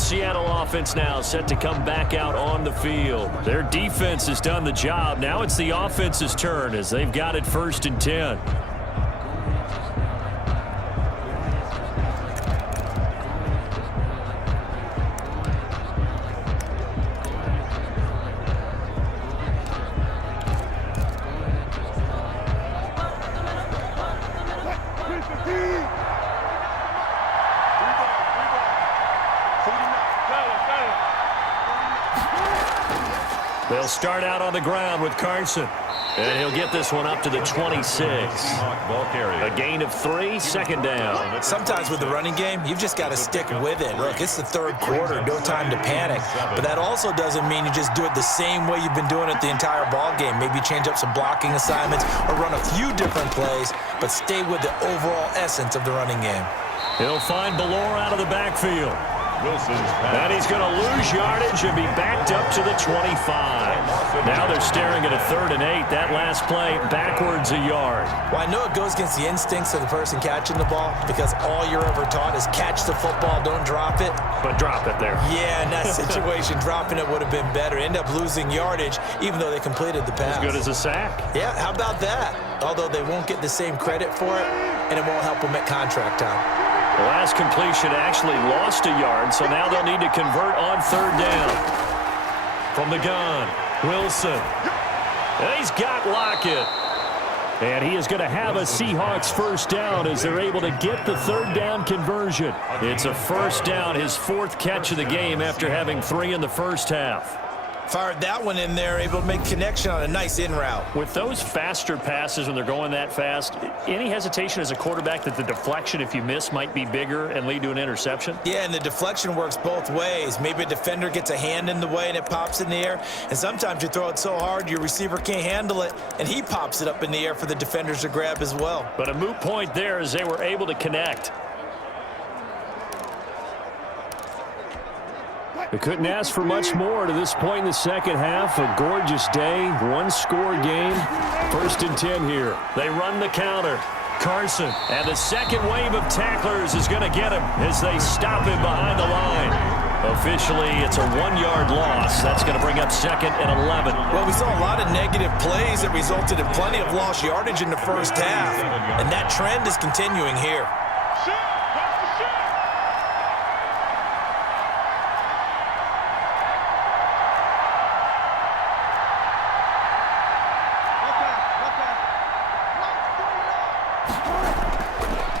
Seattle offense now set to come back out on the field. Their defense has done the job. Now it's the offense's turn as they've got it 1st and 10. They'll start out on the ground with Carson. And he'll get this one up to the 26. A gain of 3, 2nd down. Sometimes with the running game, you've just got to stick with it. Look, it's the 3rd quarter, no time to panic. But that also doesn't mean you just do it the same way you've been doing it the entire ball game. Maybe change up some blocking assignments or run a few different plays, but stay with the overall essence of the running game. He'll find Ballore out of the backfield. And he's going to lose yardage and be backed up to the 25. Now they're staring at a 3rd and 8. That last play backwards a yard. Well, I know it goes against the instincts of the person catching the ball because all you're ever taught is catch the football, don't drop it. But drop it there. Yeah, in that situation, dropping it would have been better. End up losing yardage even though they completed the pass. As good as a sack. Yeah, how about that? Although they won't get the same credit for it, and it won't help them at contract time. The last completion actually lost a yard, so now they'll need to convert on 3rd down. From the gun, Wilson. And he's got Lockett. And he is going to have a Seahawks 1st down as they're able to get the 3rd down conversion. It's a 1st down, his 4th catch of the game after having 3 in the 1st half. Fired that one in there, able to make connection on a nice in route. With those faster passes when they're going that fast, any hesitation as a quarterback that the deflection, if you miss, might be bigger and lead to an interception? Yeah, and the deflection works both ways. Maybe a defender gets a hand in the way and it pops in the air, and sometimes you throw it so hard your receiver can't handle it, and he pops it up in the air for the defenders to grab as well. But a moot point there as they were able to connect. They couldn't ask for much more to this point in the 2nd half. A gorgeous day, 1-score game. 1st and 10 here. They run the counter. Carson, and the 2nd wave of tacklers is going to get him as they stop him behind the line. Officially, it's a 1-yard loss. That's going to bring up 2nd and 11. Well, we saw a lot of negative plays that resulted in plenty of lost yardage in the 1st half, and that trend is continuing here.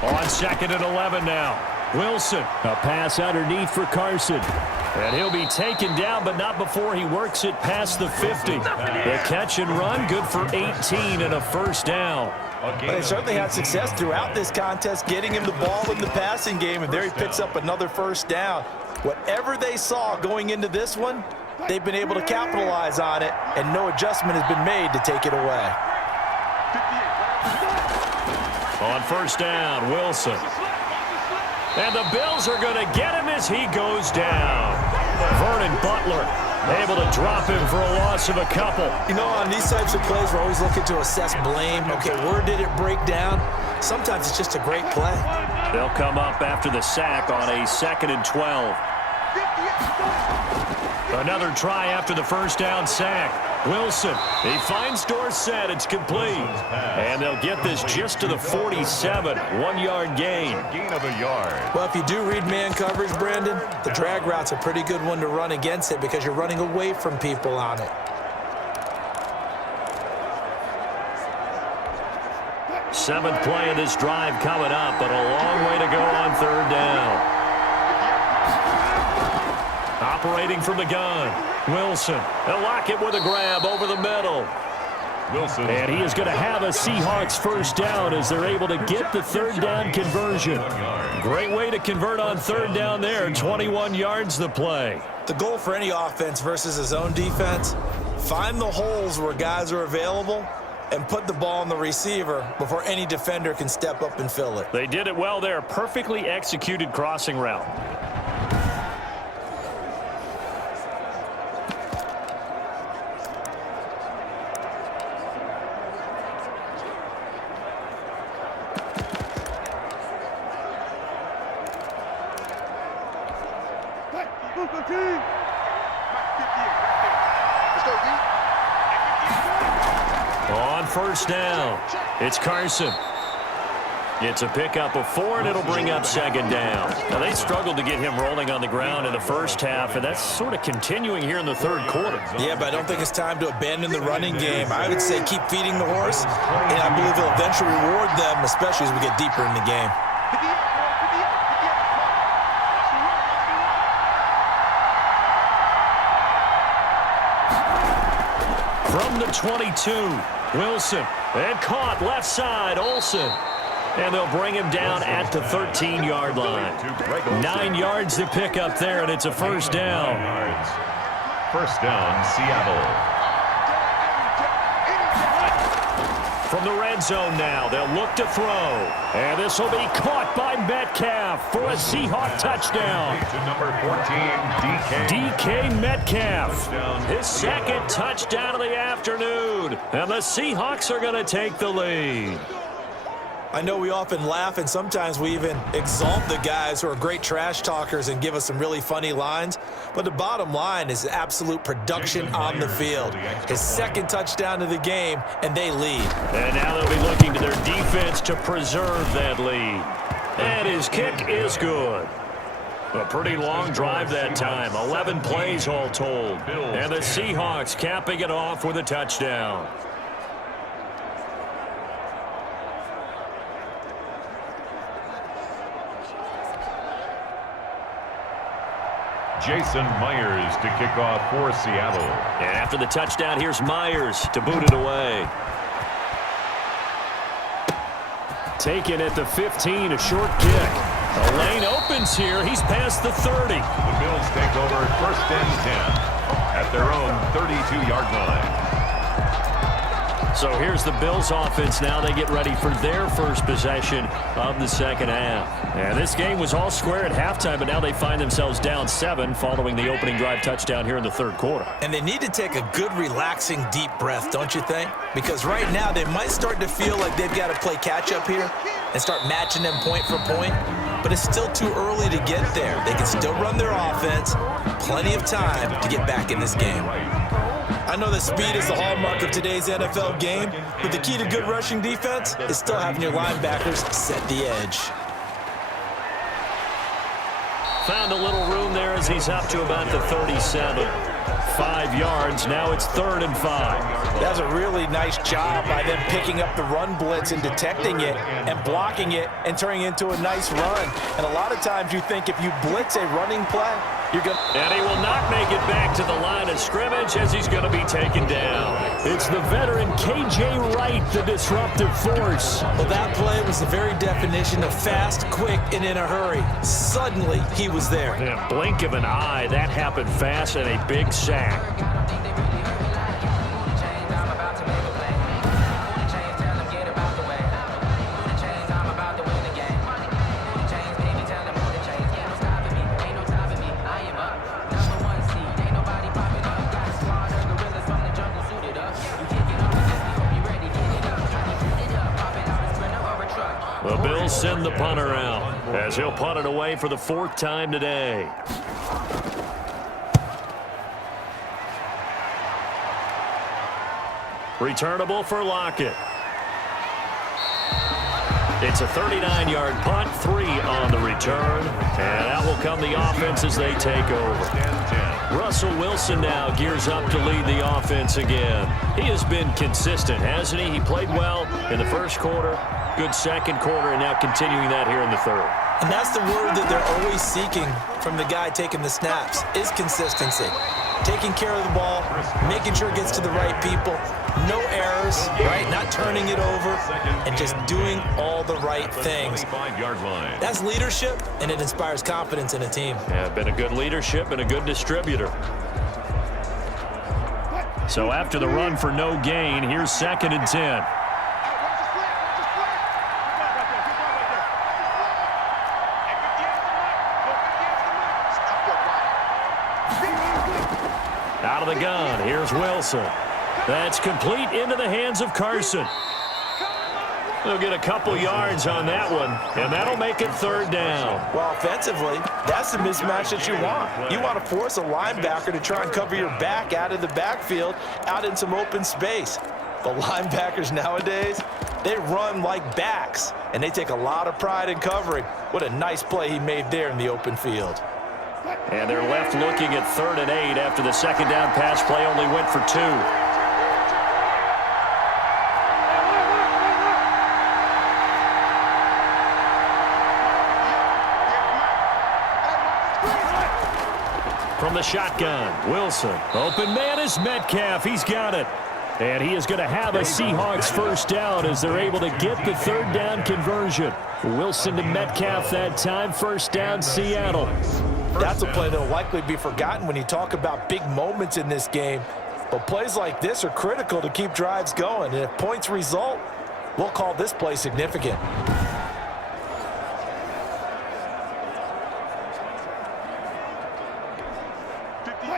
On 2nd and 11 now. Wilson, a pass underneath for Carson. And he'll be taken down, but not before he works it past the 50. The catch and run, good for 18 and a 1st down. They certainly had success throughout this contest, getting him the ball in the passing game, and there he picks up another 1st down. Whatever they saw going into this one, they've been able to capitalize on it, and no adjustment has been made to take it away. On 1st down, Wilson. And the Bills are going to get him as he goes down. Vernon Butler able to drop him for a loss of a couple. You know, on these types of plays, we're always looking to assess blame. Okay, where did it break down? Sometimes it's just a great play. They'll come up after the sack on a 2nd and 12. Another try after the 1st down sack. Wilson, he finds Dorsett. It's complete. And they'll get this just to the 47. 1-yard gain. Gain of a yard. Well, if you do read man coverage, Brandon, the drag route's a pretty good one to run against it because you're running away from people on it. 7th play of this drive coming up, but a long way to go on 3rd down. Operating from the gun, Wilson. And Lockett with a grab over the middle. Wilson. And he is going to have a Seahawks 1st down as they're able to get the 3rd down conversion. Great way to convert on 3rd down there. 21 yards the play. The goal for any offense versus his own defense, find the holes where guys are available and put the ball on the receiver before any defender can step up and fill it. They did it well there. Perfectly executed crossing route. On first down, it's Carson. It's a pickup of 4, and it'll bring up second down. Now, they struggled to get him rolling on the ground in the first half, and that's sort of continuing here in the third quarter. Yeah, but I don't think it's time to abandon the running game. I would say keep feeding the horse, and I believe he'll eventually reward them, especially as we get deeper in the game. From the 22, Wilson, and caught left side, Olsen. And they'll bring him down at the 13-yard line. 9 yards to pick up there, and it's a first down. First down, Seattle. From the red zone now, they'll look to throw. And this will be caught by Metcalf for a Seahawk touchdown. To number 14, DK Metcalf, his second touchdown of the afternoon. And the Seahawks are going to take the lead. I know we often laugh, and sometimes we even exalt the guys who are great trash talkers and give us some really funny lines. But the bottom line is absolute production on the field. His second touchdown of the game, and they lead. And now they'll be looking to their defense to preserve that lead. And his kick is good. A pretty long drive that time. 11 plays all told. And the Seahawks capping it off with a touchdown. Jason Myers to kick off for Seattle. And after the touchdown, here's Myers to boot it away. Taken at the 15, a short kick. The lane opens here. He's past the 30. The Bills take over first and 10 at their own 32-yard line. So here's the Bills offense now. They get ready for their first possession of the second half. And this game was all square at halftime, but now they find themselves down 7 following the opening drive touchdown here in the third quarter. And they need to take a good, relaxing, deep breath, don't you think? Because right now they might start to feel like they've got to play catch-up here and start matching them point for point. But it's still too early to get there. They can still run their offense. Plenty of time to get back in this game. I know that speed is the hallmark of today's NFL game, but the key to good rushing defense is still having your linebackers set the edge. Found a little room there as he's up to about the 37. 5 yards. Now it's 3rd and 5. That was a really nice job by them picking up the run blitz and detecting it and blocking it and turning it into a nice run. And a lot of times you think if you blitz a running play, you're going to... And he will not make it back to the line of scrimmage as he's going to be taken down. It's the veteran K.J. Wright, the disruptive force. Well, that play was the very definition of fast, quick, and in a hurry. Suddenly, he was there. In a blink of an eye, that happened fast and a big sack. The Bills send the punter out as he'll punt it away for the 4th time today. Returnable for Lockett. It's a 39-yard punt, 3 on the return, and out will come the offense as they take over. Russell Wilson now gears up to lead the offense again. He has been consistent, hasn't he? He played well in the first quarter, good second quarter, and now continuing that here in the third. And that's the word that they're always seeking from the guy taking the snaps, is consistency. Taking care of the ball, making sure it gets to the right people, no errors, right? Not turning it over, and just doing all the right things. That's leadership, and it inspires confidence in a team. Yeah, been a good leadership and a good distributor. So after the run for no gain, here's 2nd and 10. Out of the gun, here's Wilson. That's complete into the hands of Carson. They'll get a couple yards on that one, and that'll make it third down. Well, offensively, that's the mismatch that you want. You want to force a linebacker to try and cover your back out of the backfield, out in some open space. The linebackers nowadays, they run like backs, and they take a lot of pride in covering. What a nice play he made there in the open field. And they're left looking at 3rd and 8 after the second down pass play only went for 2. From the shotgun, Wilson. Open man is Metcalf. He's got it. And he is going to have a Seahawks first down as they're able to get the 3rd down conversion. Wilson to Metcalf that time. First down, Seattle. That's a play that will likely be forgotten when you talk about big moments in this game. But plays like this are critical to keep drives going. And if points result, we'll call this play significant.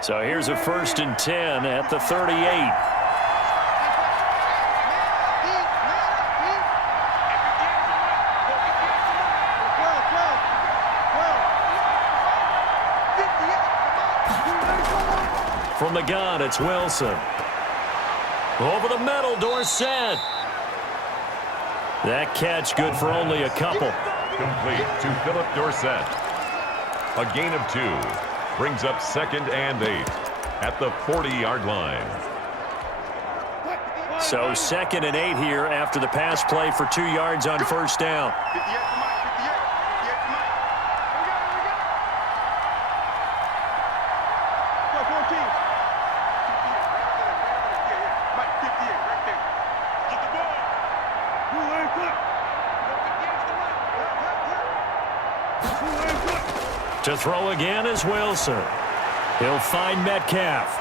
So here's a 1st and 10 at the 38. From the gun, it's Wilson. Over the middle, Dorsett. That catch good for only a couple. Complete to Philip Dorsett. A gain of 2. Brings up 2nd and 8 at the 40-yard line. So 2nd and 8 here after the pass play for 2 yards on first down. To throw again is Wilson. He'll find Metcalf.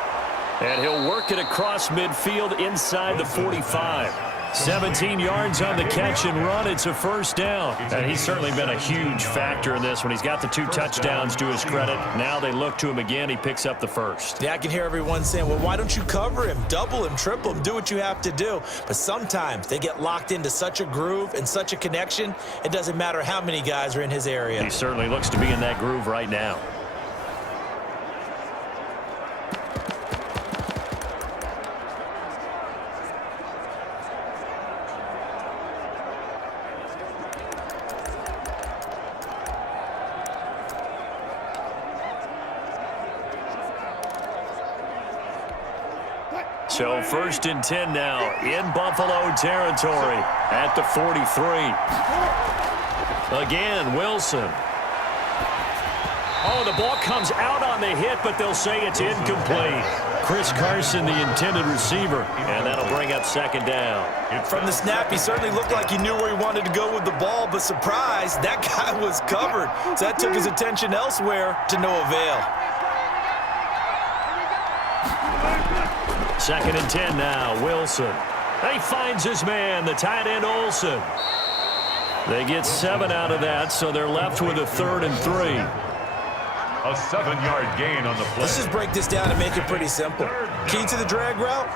And he'll work it across midfield inside the 45. 17 yards on the catch and run. It's a first down. And he's certainly been a huge factor in this when he's got the 2 touchdowns to his credit. Now they look to him again. He picks up the first. Yeah, I can hear everyone saying, well, why don't you cover him, double him, triple him, do what you have to do. But sometimes they get locked into such a groove and such a connection, it doesn't matter how many guys are in his area. He certainly looks to be in that groove right now. So 1st and 10 now in Buffalo territory at the 43. Again, Wilson. Oh, the ball comes out on the hit, but they'll say it's incomplete. Chris Carson, the intended receiver, and that'll bring up 2nd down. From the snap, he certainly looked like he knew where he wanted to go with the ball, but surprise, that guy was covered. So that took his attention elsewhere to no avail. 2nd and 10 now, Wilson. He finds his man, the tight end Olsen. They get 7 out of that, so they're left with a 3rd and 3. A 7-yard gain on the play. Let's just break this down and make it pretty simple. Key to the drag route,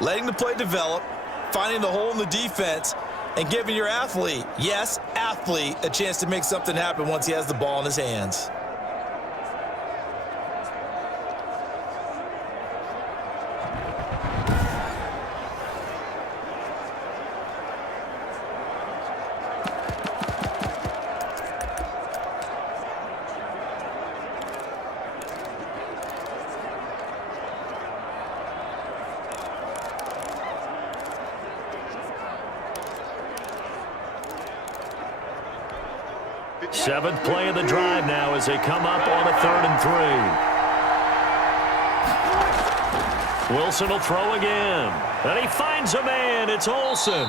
letting the play develop, finding the hole in the defense, and giving your athlete, yes, athlete, a chance to make something happen once he has the ball in his hands. Seventh play of the drive now as they come up on a 3rd and 3. Wilson will throw again. And he finds a man. It's Olsen.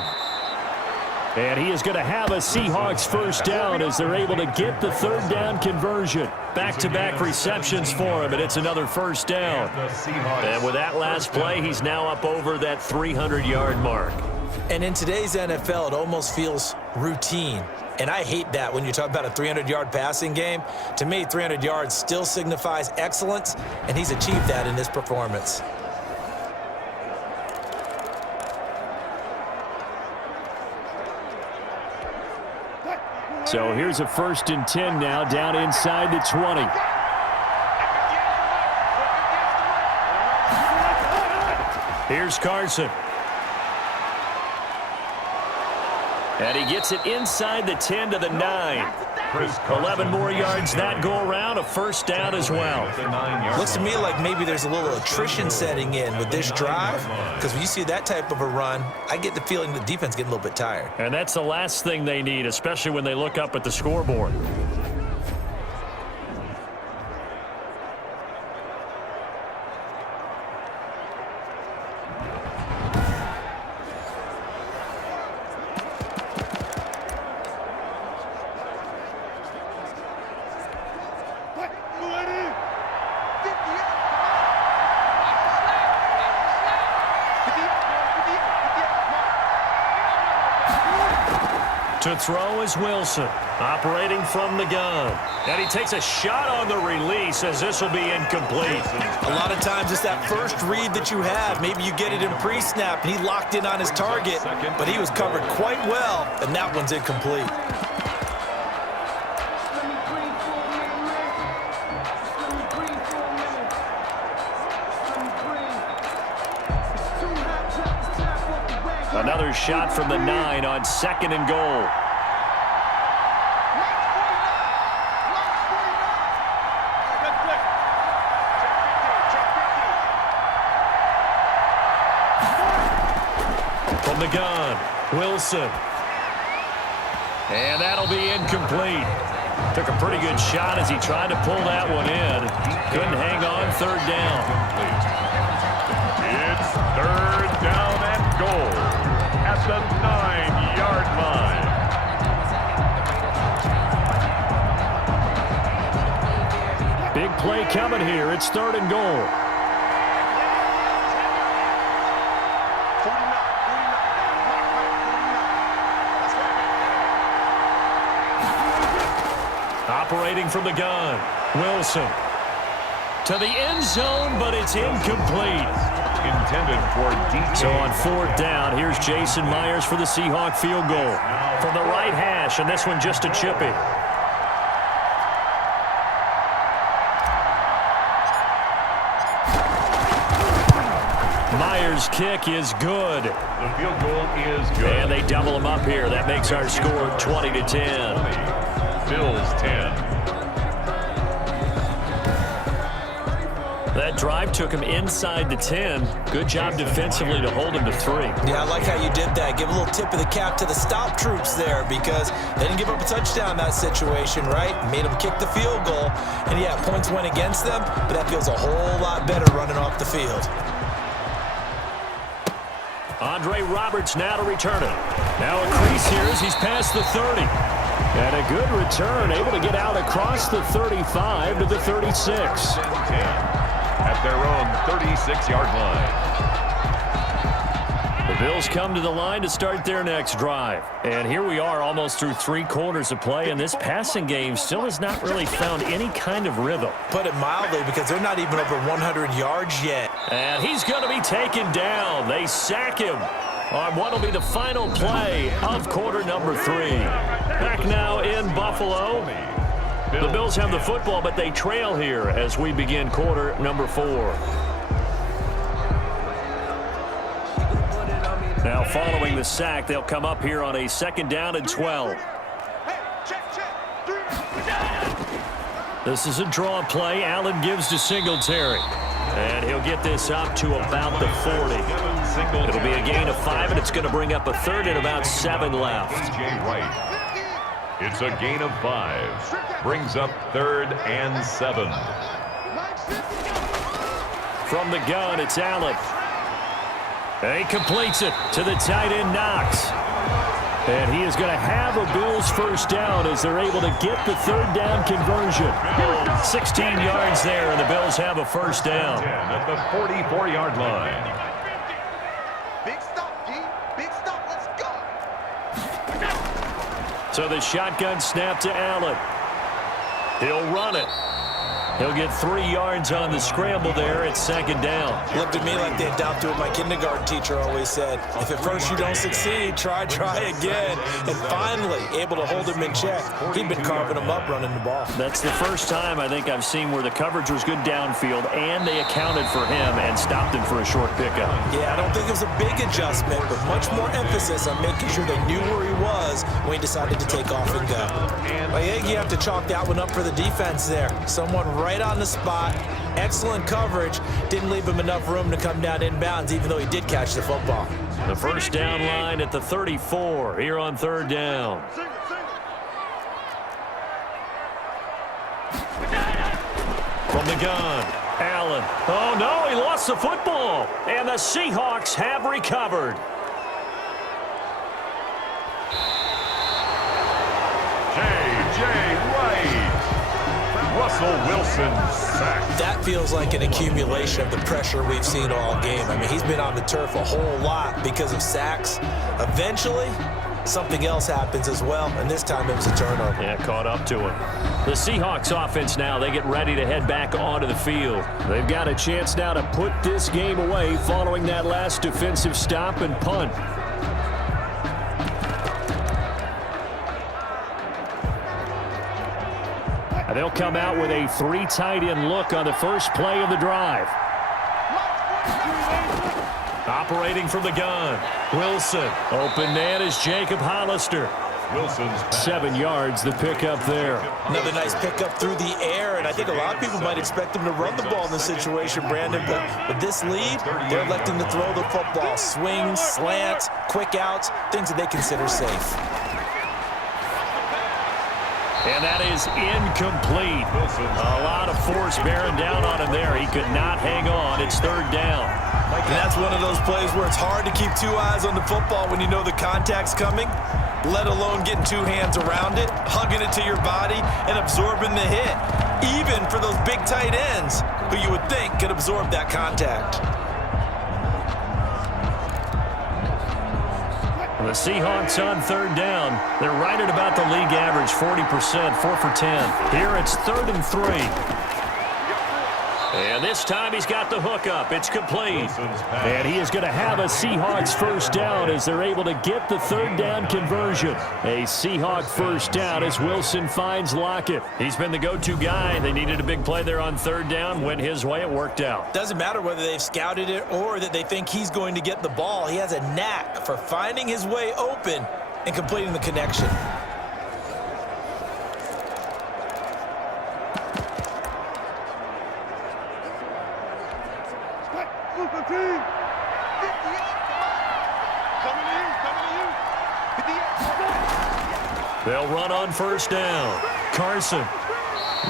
And he is going to have a Seahawks first down as they're able to get the 3rd down conversion. Back-to-back receptions for him, and it's another first down. And with that last play, he's now up over that 300-yard mark. And in today's NFL, it almost feels routine. And I hate that when you talk about a 300-yard passing game. To me, 300 yards still signifies excellence, and he's achieved that in this performance. So here's a 1st and 10 now, down inside the 20. Here's Carson. And he gets it inside the 10 to the 9. 11 more yards that go around, a 1st down as well. Looks to me like maybe there's a little attrition setting in with this drive, because when you see that type of a run, I get the feeling the defense getting a little bit tired. And that's the last thing they need, especially when they look up at the scoreboard. To throw is Wilson, operating from the gun. And he takes a shot on the release as this will be incomplete. A lot of times it's that first read that you have. Maybe you get it in pre-snap, and he locked in on his target, but he was covered quite well, and that one's incomplete. Another shot from the 9 on 2nd and goal. From the gun, Wilson. And that'll be incomplete. Took a pretty good shot as he tried to pull that one in. Couldn't hang on, 3rd down. It's 3rd down and goal at the 9-yard line. Big play coming here. It's 3rd and goal. Operating from the gun, Wilson. To the end zone, but it's incomplete. Intended for DK. So on 4th down, here's Jason Myers for the Seahawk field goal. From the right hash, and this one just a chippy. Myers' kick is good. The field goal is good. And they double him up here. That makes our score 20-10. Bills 10. That drive took him inside the 10. Good job defensively to hold him to 3. Yeah, I like how you did that. Give a little tip of the cap to the stop troops there, because they didn't give up a touchdown in that situation, right? Made them kick the field goal. And yeah, points went against them, but that feels a whole lot better running off the field. Andre Roberts now to return it. Now a crease here as he's past the 30. And a good return, able to get out across the 35 to the 36. At their own 36-yard line. The Bills come to the line to start their next drive. And here we are almost through 3 quarters of play, and this passing game still has not really found any kind of rhythm. Put it mildly, because they're not even over 100 yards yet. And he's going to be taken down. They sack him on what will be the final play of quarter number 3. Back now in Buffalo. The Bills have the football, but they trail here as we begin quarter number 4. Now following the sack, they'll come up here on a 2nd down and 12. This is a draw play. Allen gives to Singletary. And he'll get this up to about the 40. It'll be a gain of 5, and it's going to bring up a 3rd and about 7 left. It's a gain of 5. Brings up 3rd and 7. From the gun, it's Allen. And he completes it to the tight end, Knox. And he is going to have a Bills 1st down as they're able to get the 3rd down conversion. 16 yards there, and the Bills have a 1st down. At the 44-yard line. Big stop, G. Big stop. Let's go. So the shotgun snap to Allen. He'll run it. He'll get 3 yards on the scramble there at second down. Looked at me like they adopted what my kindergarten teacher always said. If at first you don't succeed, try again. And finally, able to hold him in check. He'd been carving him up running the ball. That's the first time I think I've seen where the coverage was good downfield and they accounted for him and stopped him for a short pickup. Yeah, I don't think it was a big adjustment, but much more emphasis on making sure they knew where he was when he decided to take off and go. I think you have to chalk that one up for the defense there. Someone right on the spot. Excellent coverage. Didn't leave him enough room to come down inbounds, even though he did catch the football. The first down line at the 34 here on third down. From the gun, Allen. Oh, no, he lost the football. And the Seahawks have recovered. J.J. White. Russell Wilson sacked. That feels like an accumulation of the pressure we've seen all game. I mean, he's been on the turf a whole lot because of sacks. Eventually, something else happens as well, and this time it was a turnover. Yeah, caught up to him. The Seahawks offense now, they get ready to head back onto the field. They've got a chance now to put this game away following that last defensive stop and punt. They'll come out with a 3 tight end look on the first play of the drive. Operating from the gun, Wilson. Open man is Jacob Hollister. Wilson's pass. 7 yards, the pickup there. Another nice pickup through the air, and I think a lot of people might expect him to run the ball in this situation, Brandon, but with this lead, they're electing to throw the football. Swings, slants, quick outs, things that they consider safe. And that is incomplete. A lot of force bearing down on him there. He could not hang on. It's third down. And that's one of those plays where it's hard to keep 2 eyes on the football when you know the contact's coming, let alone getting 2 hands around it, hugging it to your body, and absorbing the hit, even for those big tight ends who you would think could absorb that contact. The Seahawks on third down. They're right at about the league average, 40%, 4 for 10. Here it's 3rd and 3. And this time he's got the hook up. It's complete. And he is going to have a Seahawks first down as they're able to get the third down conversion. A Seahawk first down as Wilson finds Lockett. He's been the go-to guy. They needed a big play there on third down. Went his way. It worked out. Doesn't matter whether they've scouted it or that they think he's going to get the ball. He has a knack for finding his way open and completing the connection. They'll run on first down. Carson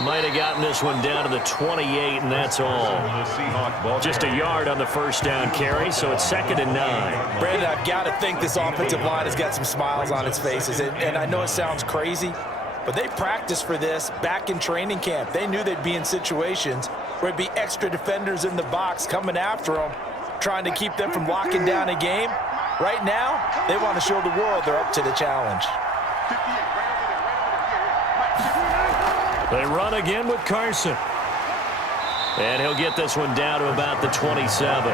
might have gotten this one down to the 28, and that's all. Just a yard on the first down carry, so it's 2nd and 9. Brandon, I've got to think this offensive line has got some smiles on its faces, and I know it sounds crazy, but they practiced for this back in training camp. They knew they'd be in situations where it'd be extra defenders in the box coming after them, trying to keep them from locking down a game. Right now, they want to show the world they're up to the challenge. They run again with Carson. And he'll get this one down to about the 27.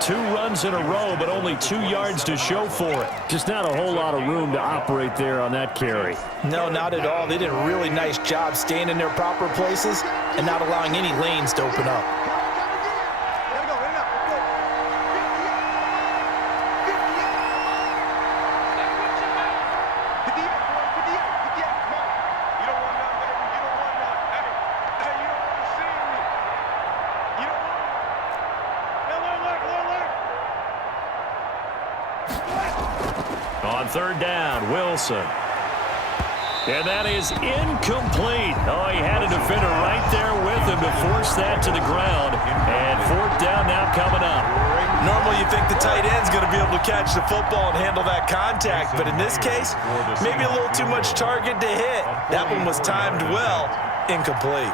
2 runs in a row, but only 2 yards to show for it. Just not a whole lot of room to operate there on that carry. No, not at all. They did a really nice job staying in their proper places and not allowing any lanes to open up. On third down, Wilson. And that is incomplete. Oh, he had a defender right there with him to force that to the ground. And 4th down now coming up. Normally you think the tight end's going to be able to catch the football and handle that contact, but in this case, maybe a little too much target to hit. That one was timed well, incomplete.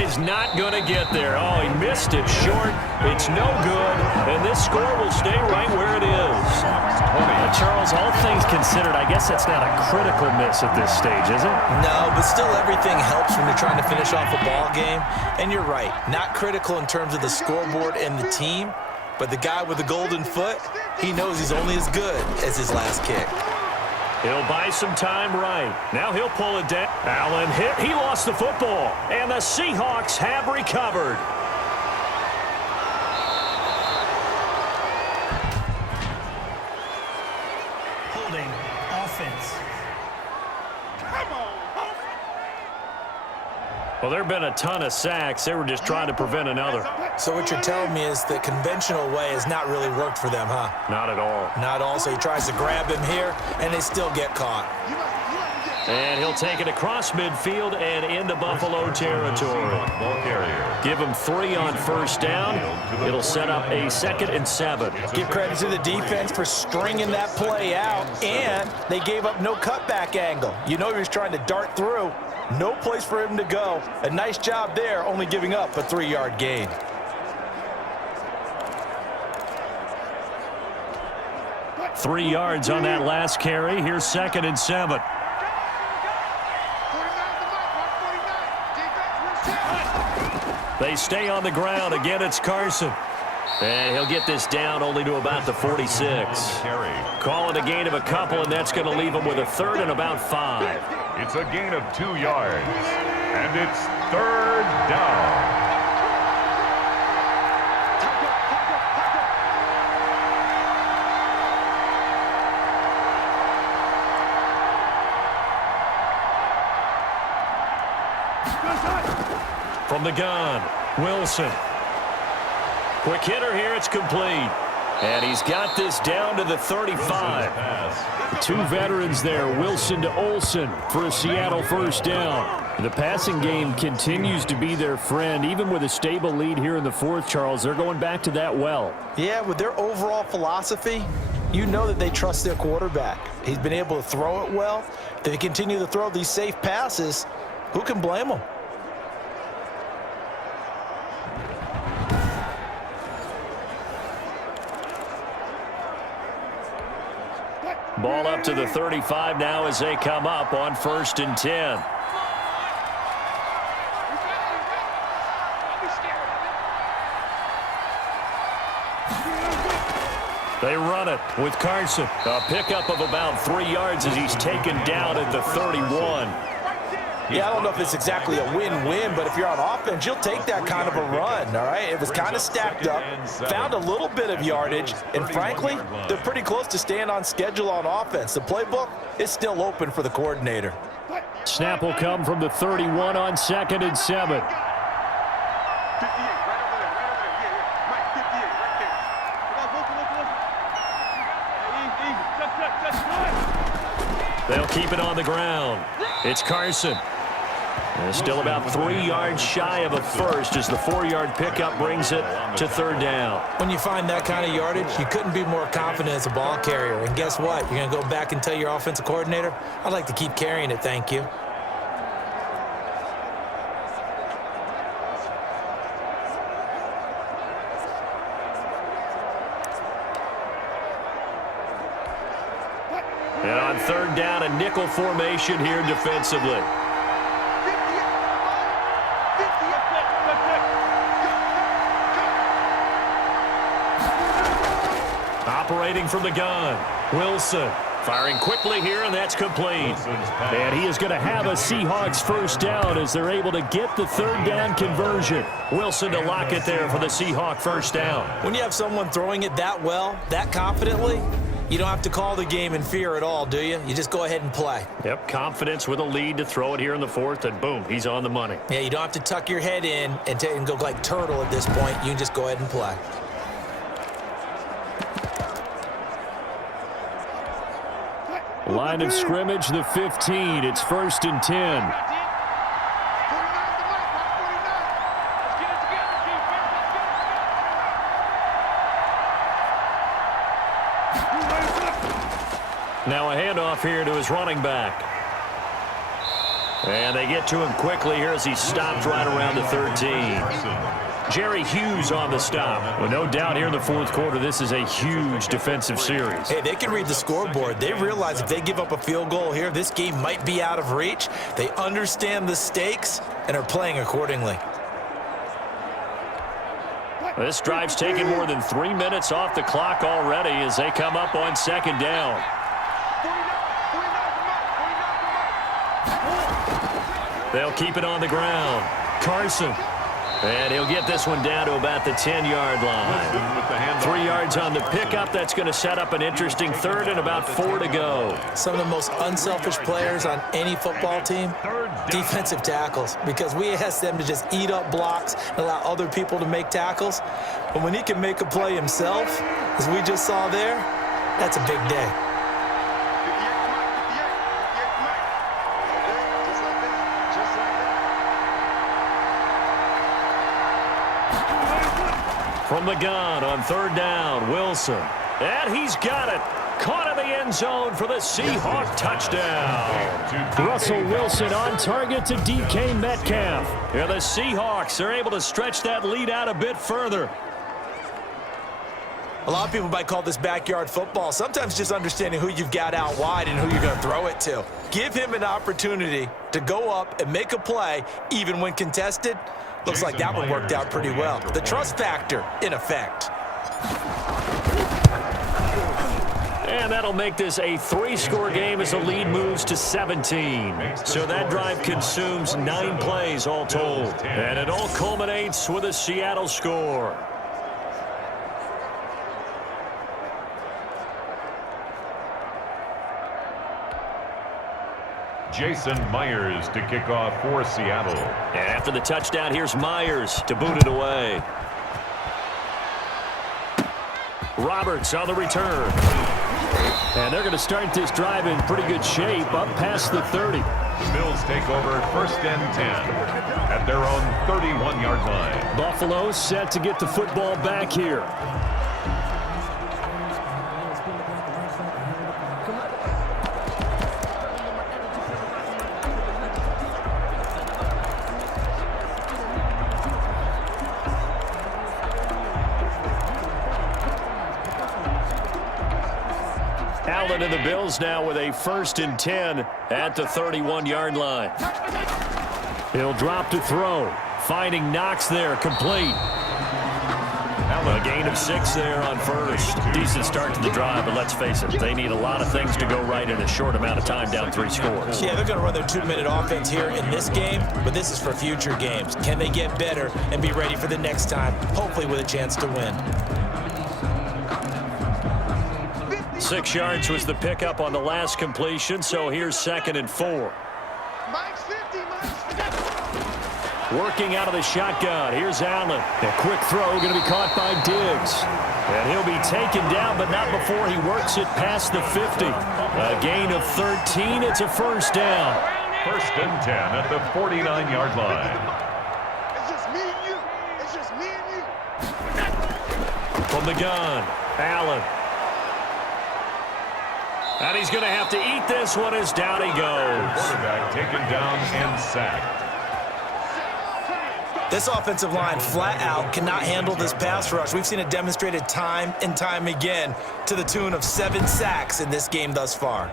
That is not going to get there. Oh, he missed it short. It's no good, and this score will stay right where it is. Charles, all things considered, I guess that's not a critical miss at this stage, is it? No, but still everything helps when you're trying to finish off a ball game. And you're right, not critical in terms of the scoreboard and the team, but the guy with the golden foot, he knows he's only as good as his last kick. He'll buy some time right. Now he'll pull it down. Allen hit. He lost the football. And the Seahawks have recovered. Holding offense. Well, there have been a ton of sacks. They were just trying to prevent another. So what you're telling me is the conventional way has not really worked for them, huh? Not at all. Not all. So he tries to grab him here, and they still get caught. And he'll take it across midfield and into Buffalo territory. Give him 3 on first down. It'll set up a 2nd and 7. Give credit to the defense for stringing that play out, and they gave up no cutback angle. You know he was trying to dart through. No place for him to go. A nice job there, only giving up a 3-yard gain. Three yards on that last carry. Here's 2nd and 7. They stay on the ground. Again, it's Carson. And he'll get this down only to about the 46. Call it a gain of a couple, and that's going to leave him with a 3rd and about 5. It's a gain of 2 yards, and it's 3rd down. From the gun, Wilson. Quick hitter here, it's complete. And he's got this down to the 35. 2 veterans there, Wilson to Olsen for a Seattle first down. The passing game continues to be their friend. Even with a stable lead here in the 4th, Charles, they're going back to that well. Yeah, with their overall philosophy, you know that they trust their quarterback. He's been able to throw it well. If they continue to throw these safe passes, who can blame them? Ball up to the 35 now as they come up on 1st and 10. They run it with Carson. A pickup of about 3 yards as he's taken down at the 31. Yeah, I don't know if it's exactly a win-win, but if you're on offense, you'll take that kind of a run, all right? It was kind of stacked up, found a little bit of yardage, and frankly, they're pretty close to staying on schedule on offense. The playbook is still open for the coordinator. Snap will come from the 31 on 2nd and 7. They'll keep it on the ground. It's Carson. And still about 3 yards shy of a first as the 4-yard pickup brings it to 3rd down. When you find that kind of yardage, you couldn't be more confident as a ball carrier. And guess what? You're going to go back and tell your offensive coordinator, I'd like to keep carrying it, thank you. And on 3rd down, a nickel formation here defensively. Operating from the gun, Wilson. Firing quickly here, and that's complete. And he is going to have a Seahawks first down as they're able to get the 3rd down conversion. Wilson to lock it there for the Seahawk first down. When you have someone throwing it that well, that confidently, you don't have to call the game in fear at all, do you? You just go ahead and play. Yep, confidence with a lead to throw it here in the 4th, and boom, he's on the money. Yeah, you don't have to tuck your head in and go like turtle at this point. You can just go ahead and play. Line of scrimmage, the 15. It's 1st and 10. Now a handoff here to his running back. And they get to him quickly here as he stopped right around the 13. Jerry Hughes on the stop. Well, no doubt here in the fourth quarter, this is a huge defensive series. Hey, they can read the scoreboard. They realize if they give up a field goal here, this game might be out of reach. They understand the stakes and are playing accordingly. This drive's taken more than 3 minutes off the clock already as they come up on second down. They'll keep it on the ground. Carson. And he'll get this one down to about the 10-yard line. 3 yards on the pickup. That's going to set up an interesting third and about 4 to go. Some of the most unselfish players on any football team, defensive tackles, because we ask them to just eat up blocks and allow other people to make tackles. But when he can make a play himself, as we just saw there, that's a big day. From the gun on third down, Wilson. And he's got it. Caught in the end zone for the Seahawk touchdown. Russell Wilson on target to DK Metcalf. Yeah, the Seahawks are able to stretch that lead out a bit further. A lot of people might call this backyard football. Sometimes just understanding who you've got out wide and who you're going to throw it to. Give him an opportunity to go up and make a play, even when contested. Looks like that one worked out pretty well. The trust factor in effect. And that'll make this a 3-score game as the lead moves to 17. So that drive consumes 9 plays all told. And it all culminates with a Seattle score. Jason Myers to kick off for Seattle. And after the touchdown, here's Myers to boot it away. Roberts on the return. And they're going to start this drive in pretty good shape up past the 30. The Bills take over first and 10 at their own 31-yard line. Buffalo set to get the football back here. Allen and the Bills now with a 1st and 10 at the 31-yard line. He'll drop to throw. Finding Knox there, complete. A gain of 6 there on first. Decent start to the drive, but let's face it, they need a lot of things to go right in a short amount of time down 3 scores. Yeah, they're going to run their 2-minute offense here in this game, but this is for future games. Can they get better and be ready for the next time, hopefully with a chance to win? 6 yards was the pickup on the last completion, so here's 2nd and 4. Working out of the shotgun. Here's Allen. A quick throw going to be caught by Diggs. And he'll be taken down, but not before he works it past the 50. A gain of 13. It's a 1st down. 1st and 10 at the 49-yard line. It's just me and you. It's just me and you. From the gun, Allen. And he's going to have to eat this one as down he goes. Quarterback taken down and sacked. This offensive line flat out cannot handle this pass rush. We've seen it demonstrated time and time again to the tune of 7 sacks in this game thus far.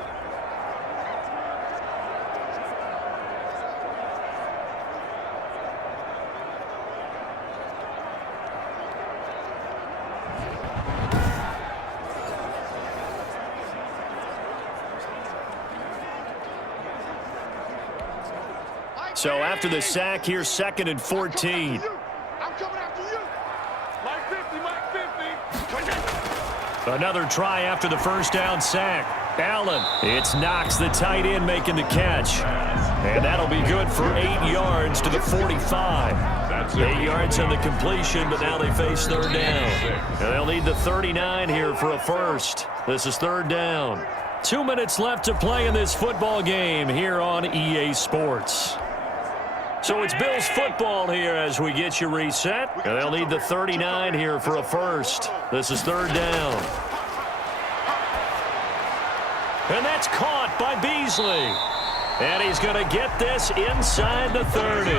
So after the sack, here's 2nd and 14. I'm coming after you. Mike 50. Another try after the 1st down sack. Allen. It's Knox, the tight end, making the catch. And that'll be good for 8 yards to the 45. 8 yards on the completion, but now they face 3rd down. And they'll need the 39 here for a first. This is 3rd down. 2 minutes left to play in this football game here on EA Sports. So it's Bills football here as we get you reset. And they'll need the 39 here for a first. This is 3rd down. And that's caught by Beasley. And he's going to get this inside the 30.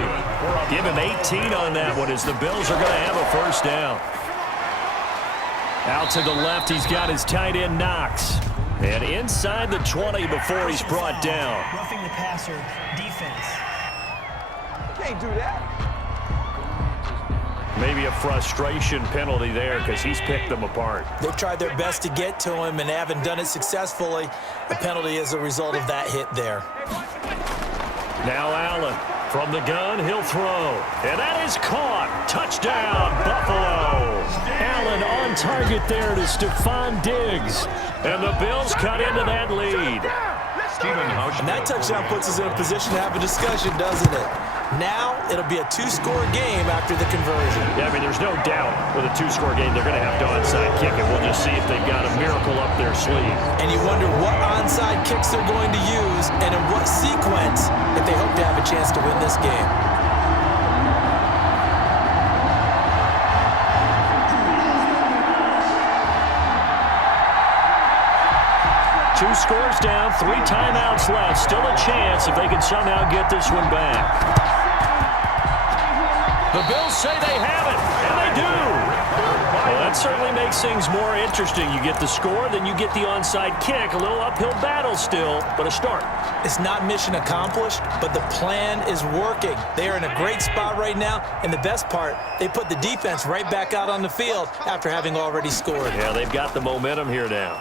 Give him 18 on that one as the Bills are going to have a first down. Out to the left, he's got his tight end, Knox. And inside the 20 before he's brought down. Roughing the passer, defense. Can't do that. Maybe a frustration penalty there because he's picked them apart. They've tried their best to get to him and haven't done it successfully. The penalty is a result of that hit there. Now Allen from the gun, he'll throw. And that is caught. Touchdown, Buffalo. Allen on target there to Stephon Diggs. And the Bills cut into that lead. And that touchdown puts us in a position to have a discussion, doesn't it? Now it'll be a two-score game after the conversion. Yeah, I mean, there's no doubt with a two-score game they're going to have to onside kick it. We'll just see if they've got a miracle up their sleeve. And you wonder what onside kicks they're going to use and in what sequence if they hope to have a chance to win this game. Two scores down, 3 timeouts left. Still a chance if they can somehow get this one back. The Bills say they have it, and they do. Well, that certainly makes things more interesting. You get the score, then you get the onside kick. A little uphill battle still, but a start. It's not mission accomplished, but the plan is working. They are in a great spot right now, and the best part, they put the defense right back out on the field after having already scored. Yeah, they've got the momentum here now.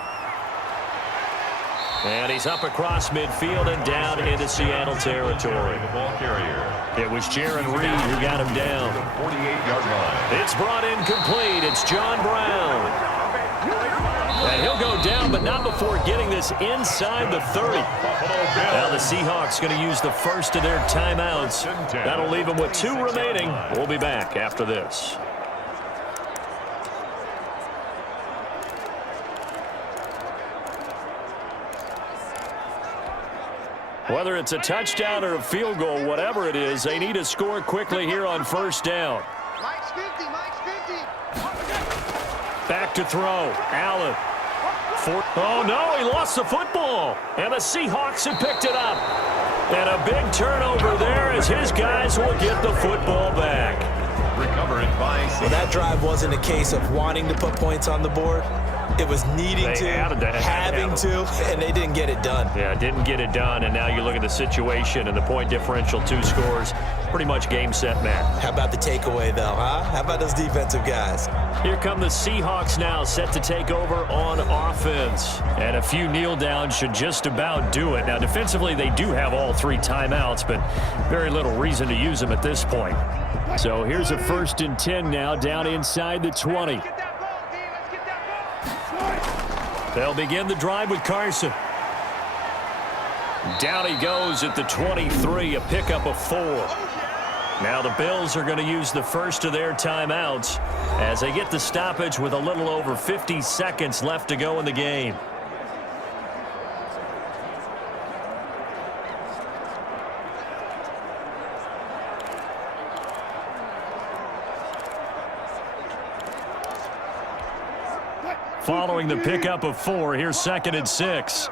And he's up across midfield and down into Seattle territory. The ball carrier. It was Jaron Reed who got him down. 48-yard line. It's brought in complete. It's John Brown. And he'll go down, but not before getting this inside the 30. Now the Seahawks going to use the first of their timeouts. That'll leave them with 2 remaining. We'll be back after this. Whether it's a touchdown or a field goal, whatever it is, they need to score quickly here on first down. Mike's 50, Mike's 50. Back to throw. Allen. Oh, no, he lost the football. And the Seahawks have picked it up. And a big turnover there as his guys will get the football back. Recover it by Well, that drive wasn't a case of wanting to put points on the board. It was needing to, having to, and they didn't get it done. Yeah, didn't get it done, and now you look at the situation and the point differential, 2 scores, pretty much game, set, match. How about the takeaway, though, huh? How about those defensive guys? Here come the Seahawks now, set to take over on offense. And a few kneel downs should just about do it. Now, defensively, they do have all 3 timeouts, but very little reason to use them at this point. So here's a 1st and 10 now, down inside the 20. They'll begin the drive with Carson. Down he goes at the 23, a pickup of 4. Now the Bills are going to use the first of their timeouts as they get the stoppage with a little over 50 seconds left to go in the game. Following the pickup of 4, here's 2nd and 6.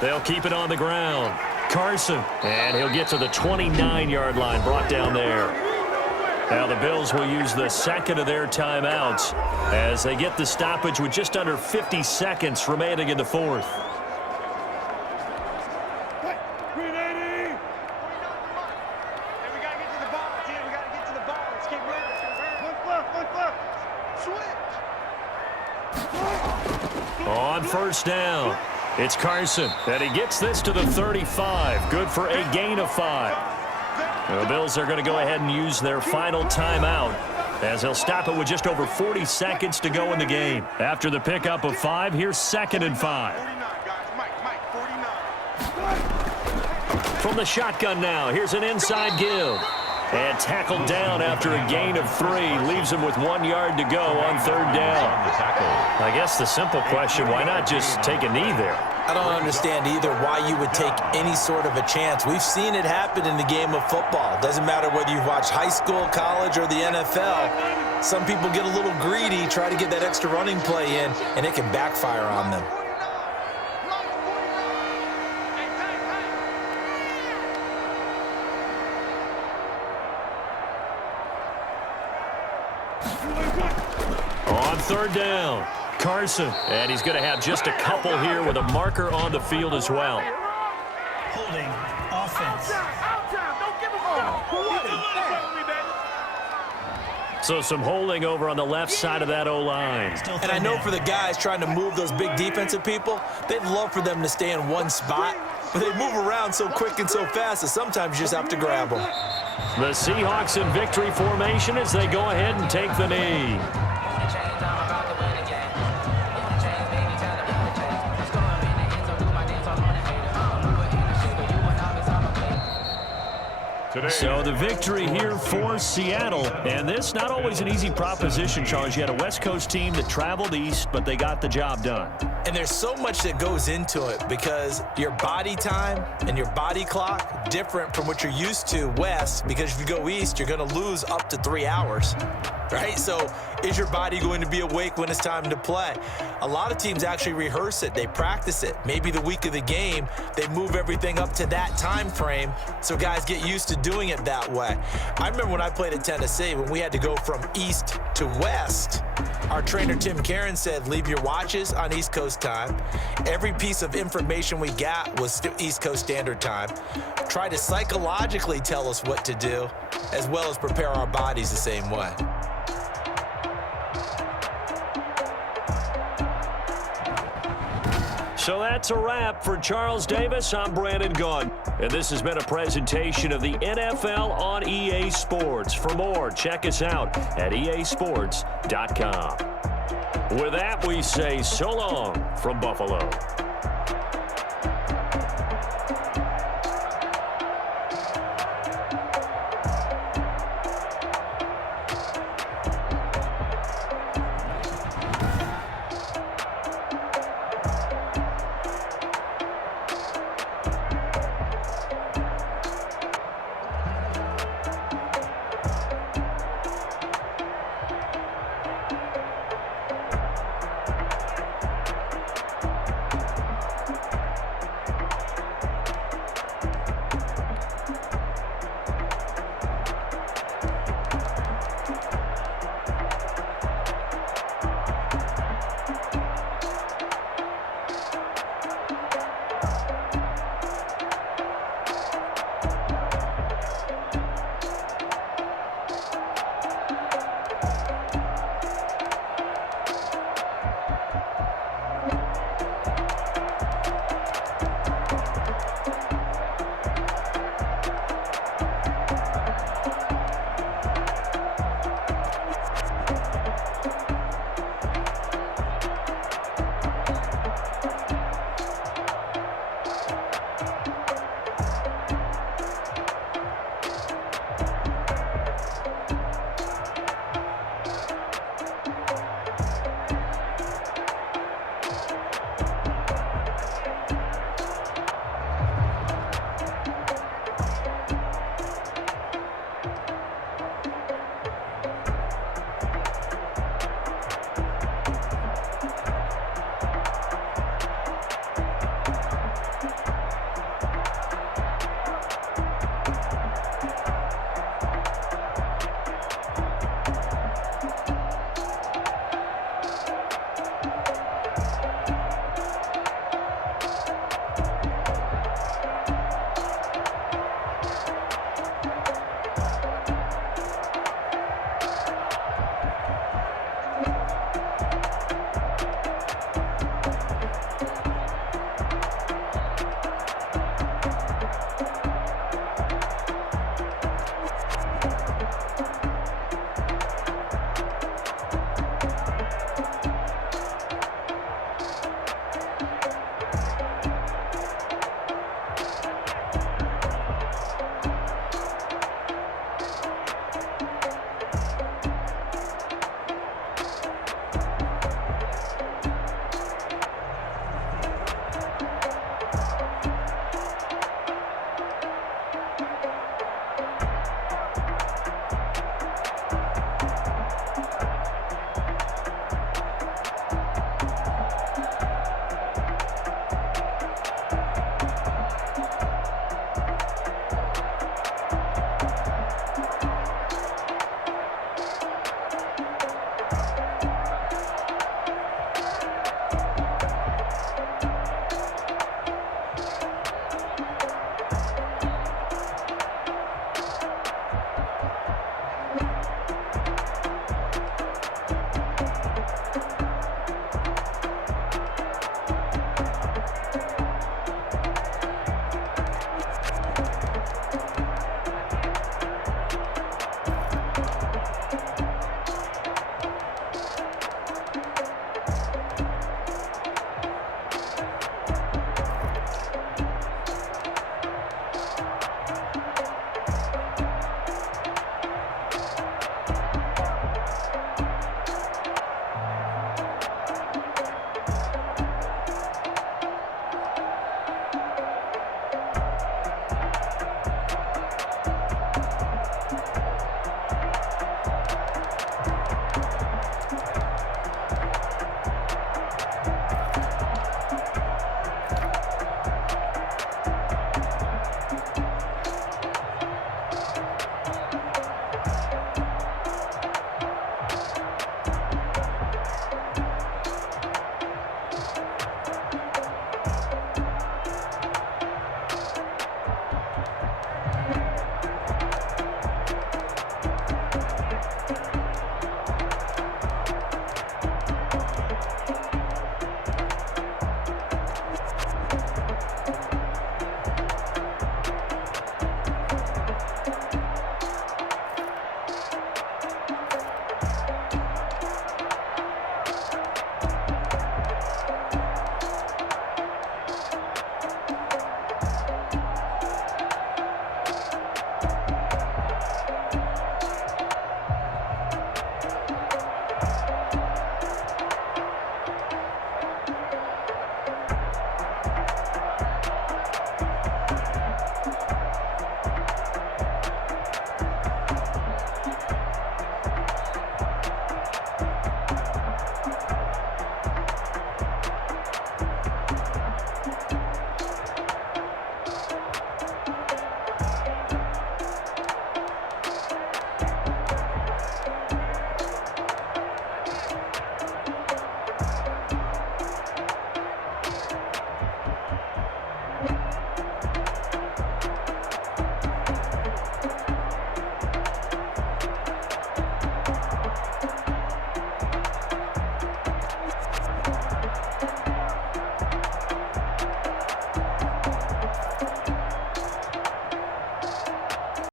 They'll keep it on the ground. Carson, and he'll get to the 29-yard line, brought down there. Now the Bills will use the 2nd of their timeouts as they get the stoppage with just under 50 seconds remaining in the 4th. On first down, it's Carson, and he gets this to the 35. Good for a gain of 5. The Bills are going to go ahead and use their final timeout as they'll stop it with just over 40 seconds to go in the game. After the pickup of 5, here's 2nd and 5. From the shotgun now, here's an inside give. And tackled down after a gain of 3. Leaves him with 1 yard to go on 3rd down. I guess the simple question, why not just take a knee there? I don't understand either why you would take any sort of a chance. We've seen it happen in the game of football. Doesn't matter whether you've watched high school, college, or the NFL. Some people get a little greedy, try to get that extra running play in, and it can backfire on them. third down. Carson, and he's going to have just a couple here with a marker on the field as well. Holding offense. So some holding over on the left side of that O-line. And I know for the guys trying to move those big defensive people, they'd love for them to stay in one spot, but they move around so quick and so fast that sometimes you just have to grab them. The Seahawks in victory formation as they go ahead and take the knee. So the victory here for Seattle. And this not always an easy proposition, Charles. You had a West Coast team that traveled east, but they got the job done. And there's so much that goes into it because your body time and your body clock different from what you're used to west, because if you go east, you're going to lose up to 3 hours, right? So is your body going to be awake when it's time to play? A lot of teams actually rehearse it. They practice it. Maybe the week of the game, they move everything up to that time frame so guys get used to doing it that way. I remember when I played at Tennessee, when we had to go from east to west, our trainer Tim Karen said, leave your watches on East Coast time. Every piece of information we got was East Coast Standard Time. Try to psychologically tell us what to do, as well as prepare our bodies the same way. So that's a wrap for Charles Davis. I'm Brandon Gaudin. And this has been a presentation of the NFL on EA Sports. For more, check us out at easports.com. With that, we say so long from Buffalo.